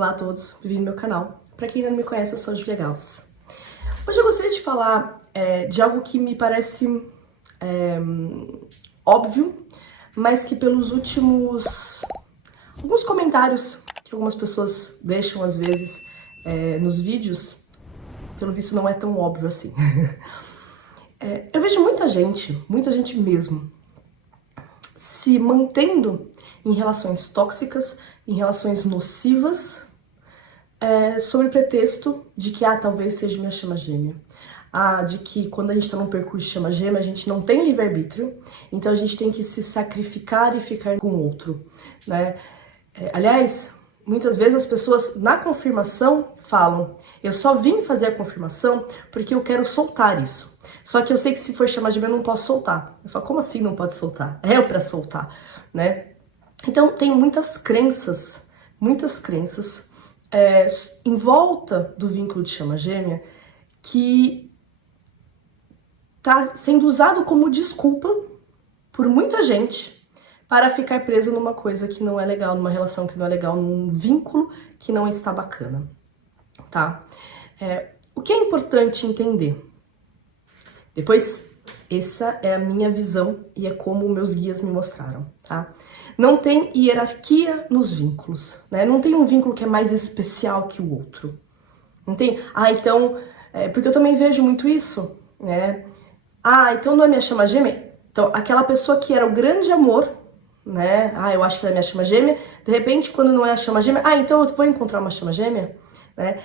Olá a todos, bem-vindo ao meu canal. Para quem ainda não me conhece, eu sou a Julia Galvez. Hoje eu gostaria de falar de algo que me parece óbvio, mas que pelos últimos alguns comentários que algumas pessoas deixam às vezes nos vídeos, pelo visto não é tão óbvio assim. Eu vejo muita gente mesmo, se mantendo em relações tóxicas, em relações nocivas, sobre o pretexto de que, talvez seja minha chama gêmea. De que quando a gente está num percurso de chama gêmea, a gente não tem livre-arbítrio, então a gente tem que se sacrificar e ficar com o outro, né? Aliás, muitas vezes as pessoas na confirmação falam: eu só vim fazer a confirmação porque eu quero soltar isso. Só que eu sei que se for chama gêmea eu não posso soltar. Eu falo: como assim não pode soltar? É pra soltar, né? Então tem muitas crenças em volta do vínculo de chama gêmea que tá sendo usado como desculpa por muita gente para ficar preso numa coisa que não é legal, numa relação que não é legal, num vínculo que não está bacana, tá? O que é importante entender? Depois, essa é a minha visão e é como meus guias me mostraram, tá? Não tem hierarquia nos vínculos, né? Não tem um vínculo que é mais especial que o outro. Não tem? Porque eu também vejo muito isso, né? Então não é minha chama gêmea? Então, aquela pessoa que era o grande amor, né? Eu acho que ela é minha chama gêmea. De repente, quando não é a chama gêmea, então eu vou encontrar uma chama gêmea, né?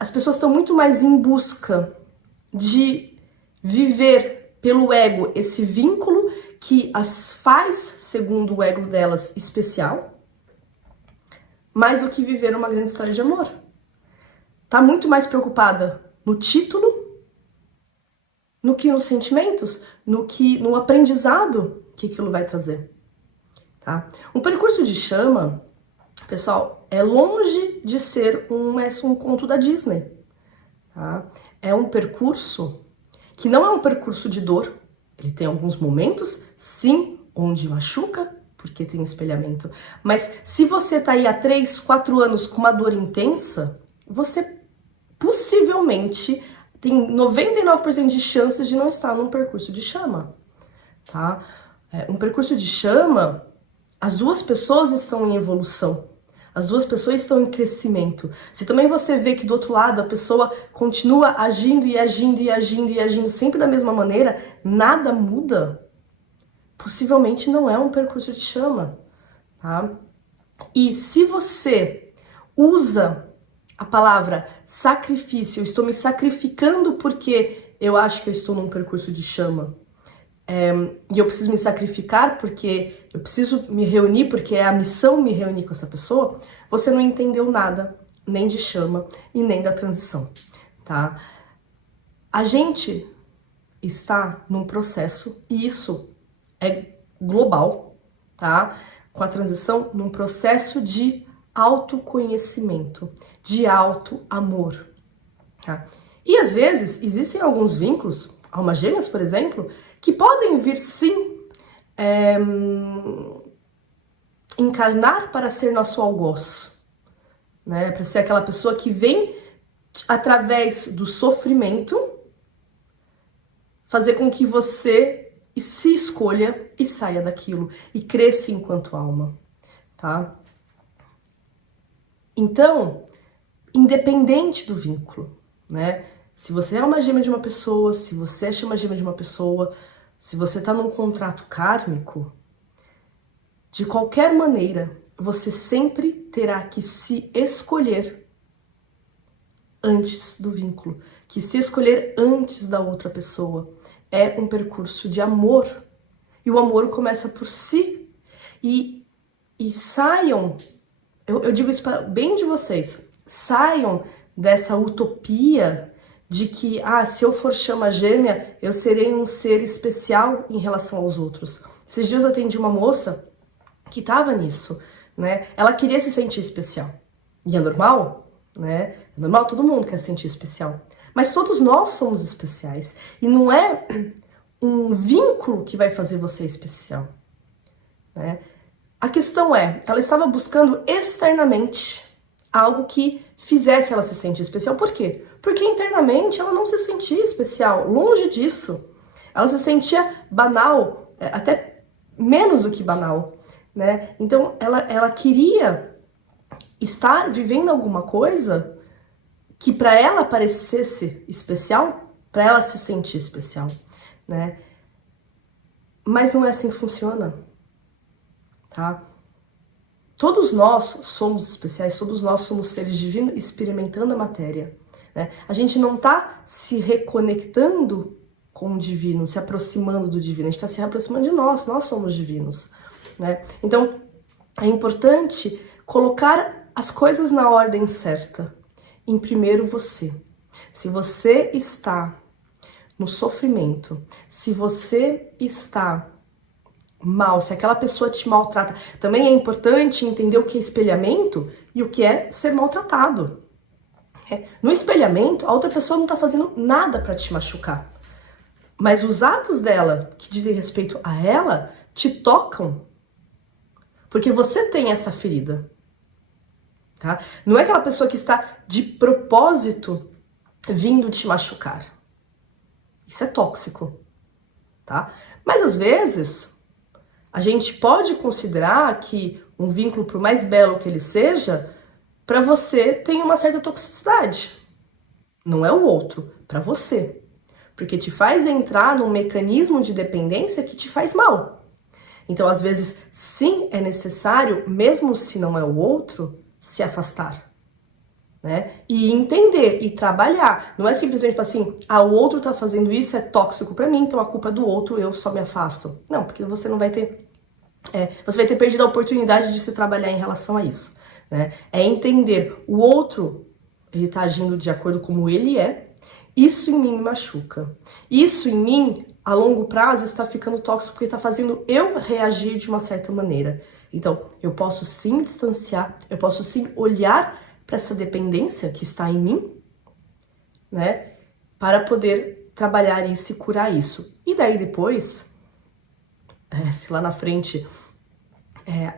As pessoas estão muito mais em busca de viver pelo ego esse vínculo que as faz, segundo o ego delas, especial, mais do que viver uma grande história de amor. Tá muito mais preocupada no título, no que nos sentimentos, no aprendizado que aquilo vai trazer, tá? Um percurso de chama, pessoal, é longe de ser um conto da Disney, tá? É um percurso que não é um percurso de dor. Ele tem alguns momentos, sim, onde machuca, porque tem espelhamento. Mas se você tá aí há 3, 4 anos com uma dor intensa, você possivelmente tem 99% de chances de não estar num percurso de chama, tá? Um percurso de chama, as duas pessoas estão em evolução. As duas pessoas estão em crescimento. Se também você vê que do outro lado a pessoa continua agindo e agindo e agindo e agindo sempre da mesma maneira, nada muda, possivelmente não é um percurso de chama, tá? E se você usa a palavra sacrifício, eu estou me sacrificando porque eu acho que eu estou num percurso de chama, e eu preciso me sacrificar porque eu preciso me reunir, porque é a missão me reunir com essa pessoa, você não entendeu nada, nem de chama e nem da transição, tá? A gente está num processo, e isso é global, tá? Com a transição, num processo de autoconhecimento, de auto-amor, tá? E às vezes existem alguns vínculos, almas gêmeas, por exemplo, que podem vir sim encarnar para ser nosso algoz, né? Para ser aquela pessoa que vem através do sofrimento fazer com que você se escolha e saia daquilo e cresça enquanto alma, tá? Então, independente do vínculo, né? Se você é uma gêmea de uma pessoa, se você é chama gêmea de uma pessoa, se você tá num contrato kármico, de qualquer maneira, você sempre terá que se escolher antes do vínculo, que se escolher antes da outra pessoa. É um percurso de amor. E o amor começa por si. E saiam, eu digo isso para bem de vocês, saiam dessa utopia de que, se eu for chama gêmea, eu serei um ser especial em relação aos outros. Esses dias eu atendi uma moça que tava nisso, né? Ela queria se sentir especial. E é normal, né? É normal, todo mundo quer se sentir especial. Mas todos nós somos especiais. E não é um vínculo que vai fazer você especial, né? A questão é, ela estava buscando externamente algo que fizesse ela se sentir especial. Por quê? Porque internamente ela não se sentia especial, longe disso. Ela se sentia banal, até menos do que banal, né? Então ela queria estar vivendo alguma coisa que para ela parecesse especial, para ela se sentir especial, né? Mas não é assim que funciona, tá? Todos nós somos especiais, todos nós somos seres divinos experimentando a matéria, né? A gente não tá se reconectando com o divino, se aproximando do divino, a gente tá se aproximando de nós somos divinos, né? Então, é importante colocar as coisas na ordem certa. Em primeiro você. Se você está no sofrimento, se você está mal, se aquela pessoa te maltrata, também é importante entender o que é espelhamento e o que é ser maltratado. No espelhamento, a outra pessoa não está fazendo nada para te machucar, mas os atos dela que dizem respeito a ela te tocam, porque você tem essa ferida. Tá? Não é aquela pessoa que está de propósito vindo te machucar. Isso é tóxico, tá? Mas às vezes a gente pode considerar que um vínculo, por mais belo que ele seja, para você tem uma certa toxicidade. Não é o outro, para você. Porque te faz entrar num mecanismo de dependência que te faz mal. Então, às vezes, sim, é necessário, mesmo se não é o outro, se afastar, né? E entender e trabalhar. Não é simplesmente assim, o outro tá fazendo isso, é tóxico para mim, então a culpa é do outro, eu só me afasto. Não, porque você não vai ter, você vai ter perdido a oportunidade de se trabalhar em relação a isso, né? É entender o outro, ele tá agindo de acordo com como ele é, isso em mim me machuca. Isso em mim, a longo prazo, está ficando tóxico porque está fazendo eu reagir de uma certa maneira. Então, eu posso sim me distanciar, eu posso sim olhar para essa dependência que está em mim, né? Para poder trabalhar isso e curar isso. E daí depois, se lá na frente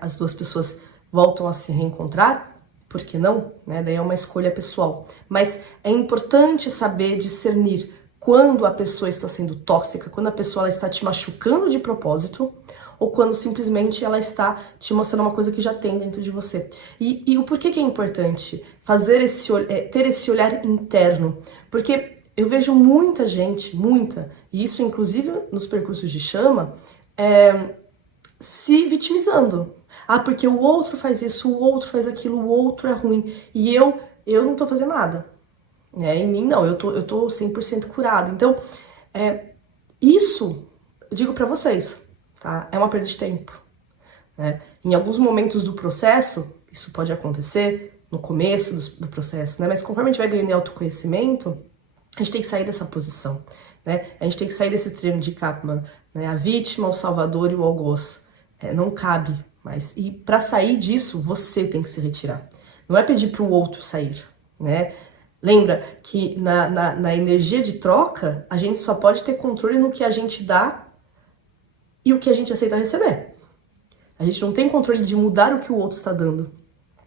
as duas pessoas voltam a se reencontrar, por que não? Né? Daí é uma escolha pessoal. Mas é importante saber discernir quando a pessoa está sendo tóxica, quando a pessoa ela está te machucando de propósito, ou quando simplesmente ela está te mostrando uma coisa que já tem dentro de você. E o porquê que é importante fazer ter esse olhar interno? Porque eu vejo muita gente, e isso inclusive nos percursos de chama, se vitimizando. Porque o outro faz isso, o outro faz aquilo, o outro é ruim, e eu não tô fazendo nada. Em mim não, eu tô 100% curado. Então, isso eu digo pra vocês, tá? É uma perda de tempo, né? Em alguns momentos do processo, isso pode acontecer no começo do processo, né? Mas conforme a gente vai ganhando autoconhecimento, a gente tem que sair dessa posição, né? A gente tem que sair desse treino de Kaplan, né? A vítima, o salvador e o algoz. Não cabe mais. E para sair disso, você tem que se retirar. Não é pedir para o outro sair, né? Lembra que na energia de troca, a gente só pode ter controle no que a gente dá e o que a gente aceita receber. A gente não tem controle de mudar o que o outro está dando,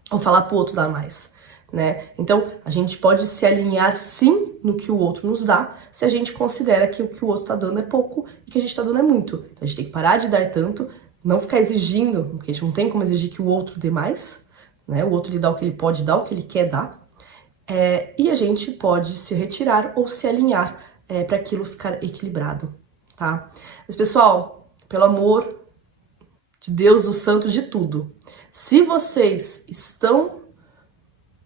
ou falar para o outro dar mais, né? Então, a gente pode se alinhar sim no que o outro nos dá, se a gente considera que o que o outro está dando é pouco e que a gente está dando é muito. Então, a gente tem que parar de dar tanto, não ficar exigindo, porque a gente não tem como exigir que o outro dê mais, né? O outro lhe dá o que ele pode dar, o que ele quer dar. E a gente pode se retirar ou se alinhar para aquilo ficar equilibrado, tá? Mas, pessoal, pelo amor de Deus, dos santos, de tudo, se vocês estão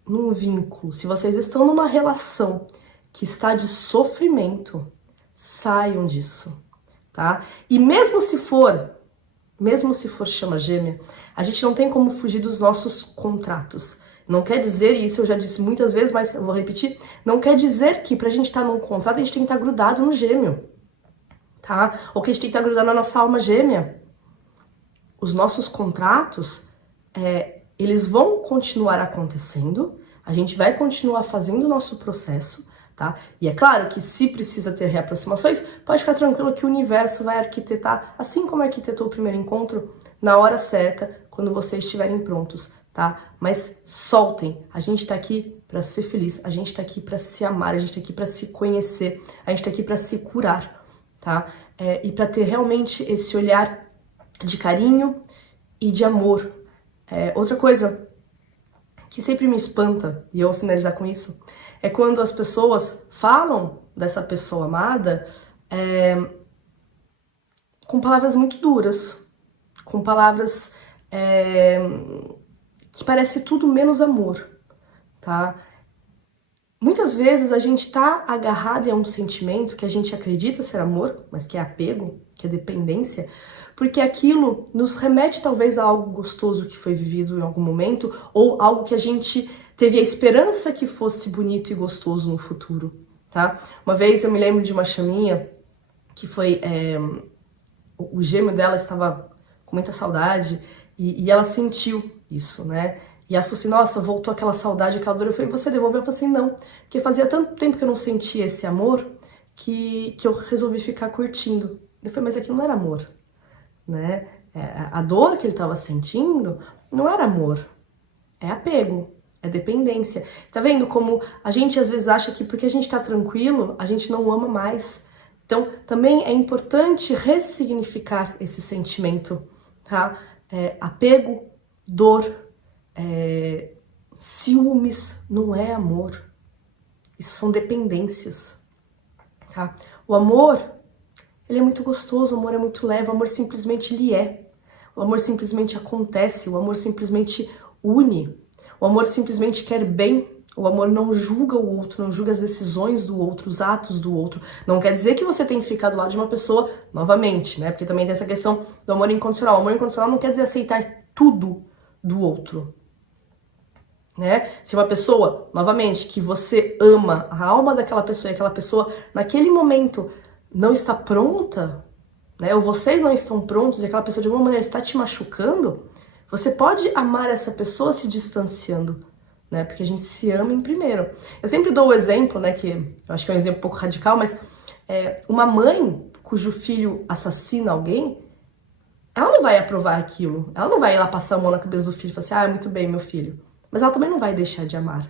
num vínculo, se vocês estão numa relação que está de sofrimento, saiam disso, tá? E mesmo se for chama gêmea, a gente não tem como fugir dos nossos contratos. Não quer dizer, e isso eu já disse muitas vezes, mas eu vou repetir, não quer dizer que pra gente estar num contrato, a gente tem que estar grudado no gêmeo, tá? Ou que a gente tem que estar grudado na nossa alma gêmea. Os nossos contratos, eles vão continuar acontecendo, a gente vai continuar fazendo o nosso processo, tá? E é claro que se precisa ter reaproximações, pode ficar tranquilo que o universo vai arquitetar, assim como arquitetou o primeiro encontro, na hora certa, quando vocês estiverem prontos tá? Mas soltem. A gente tá aqui para ser feliz, a gente tá aqui para se amar, a gente tá aqui para se conhecer, a gente tá aqui para se curar, tá? E para ter realmente esse olhar de carinho e de amor. Outra coisa que sempre me espanta, e eu vou finalizar com isso, é quando as pessoas falam dessa pessoa amada com palavras muito duras, com palavras que parece tudo menos amor, tá? Muitas vezes a gente tá agarrado a um sentimento que a gente acredita ser amor, mas que é apego, que é dependência, porque aquilo nos remete talvez a algo gostoso que foi vivido em algum momento, ou algo que a gente teve a esperança que fosse bonito e gostoso no futuro, tá? Uma vez eu me lembro de uma chaminha que foi... o gêmeo dela estava com muita saudade e ela sentiu isso, né? E ela falou assim, nossa, voltou aquela saudade, aquela dor. Eu falei, você devolveu? Eu falei assim, não, porque fazia tanto tempo que eu não sentia esse amor que eu resolvi ficar curtindo. Eu falei, mas aquilo não era amor, né? A dor que ele estava sentindo não era amor, é apego, é dependência. Tá vendo como a gente às vezes acha que porque a gente tá tranquilo, a gente não ama mais. Então, também é importante ressignificar esse sentimento, tá? Apego, dor, ciúmes, não é amor. Isso são dependências, tá? O amor, ele é muito gostoso, o amor é muito leve, o amor simplesmente ele é. O amor simplesmente acontece, o amor simplesmente une. O amor simplesmente quer bem. O amor não julga o outro, não julga as decisões do outro, os atos do outro. Não quer dizer que você tem que ficar do lado de uma pessoa novamente, né? Porque também tem essa questão do amor incondicional. O amor incondicional não quer dizer aceitar tudo do outro, né? Se uma pessoa, novamente, que você ama a alma daquela pessoa e aquela pessoa naquele momento não está pronta, né? Ou vocês não estão prontos e aquela pessoa de alguma maneira está te machucando, você pode amar essa pessoa se distanciando, né? Porque a gente se ama em primeiro. Eu sempre dou o exemplo, né? Que eu acho que é um exemplo um pouco radical, mas uma mãe cujo filho assassina alguém, ela não vai aprovar aquilo. Ela não vai ir lá passar a mão na cabeça do filho e falar assim, muito bem, meu filho. Mas ela também não vai deixar de amar,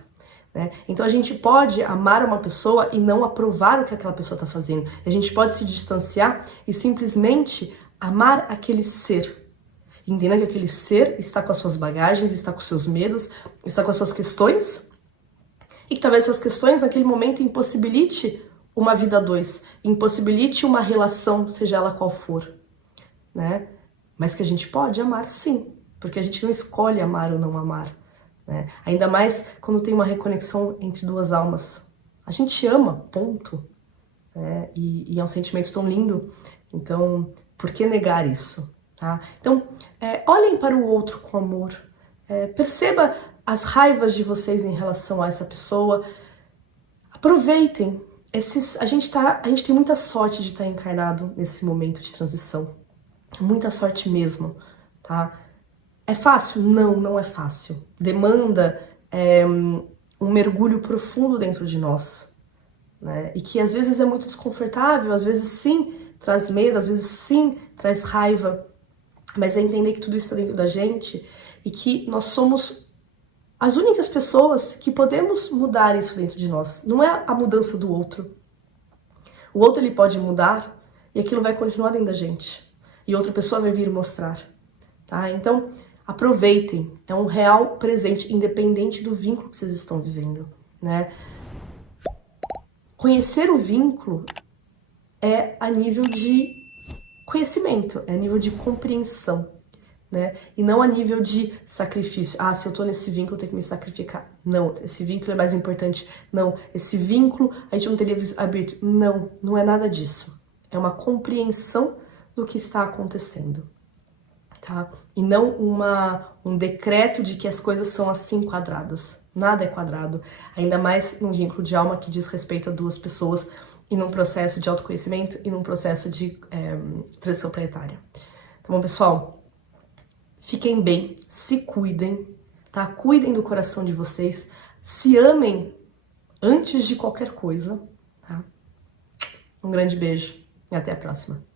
né? Então a gente pode amar uma pessoa e não aprovar o que aquela pessoa está fazendo. A gente pode se distanciar e simplesmente amar aquele ser. Entenda que aquele ser está com as suas bagagens, está com os seus medos, está com as suas questões, e que talvez essas questões naquele momento impossibilite uma vida a dois, impossibilite uma relação, seja ela qual for, né? Mas que a gente pode amar sim, porque a gente não escolhe amar ou não amar, né? Ainda mais quando tem uma reconexão entre duas almas. A gente ama, ponto, né? E é um sentimento tão lindo, então por que negar isso? Tá? Então, olhem para o outro com amor, perceba as raivas de vocês em relação a essa pessoa, aproveitem. A gente tem muita sorte de estar encarnado nesse momento de transição, muita sorte mesmo, tá? É fácil? Não, não é fácil. Demanda um mergulho profundo dentro de nós, né? E que às vezes é muito desconfortável, às vezes sim traz medo, às vezes sim traz raiva, mas é entender que tudo isso está dentro da gente e que nós somos as únicas pessoas que podemos mudar isso dentro de nós. Não é a mudança do outro. O outro ele pode mudar e aquilo vai continuar dentro da gente. E outra pessoa vai vir mostrar, tá? Então, aproveitem. É um real presente, independente do vínculo que vocês estão vivendo, né? Conhecer o vínculo é a nível de conhecimento, é a nível de compreensão, né? E não a nível de sacrifício. Se eu tô nesse vínculo, eu tenho que me sacrificar. Não, esse vínculo é mais importante. Não, esse vínculo, a gente não teria arbítrio. Não, não é nada disso. É uma compreensão do que está acontecendo, tá? E não um decreto de que as coisas são assim quadradas. Nada é quadrado. Ainda mais num vínculo de alma que diz respeito a duas pessoas e num processo de autoconhecimento e num processo de transição planetária. Tá bom, pessoal? Fiquem bem, se cuidem, tá? Cuidem do coração de vocês, se amem antes de qualquer coisa, tá? Um grande beijo e até a próxima.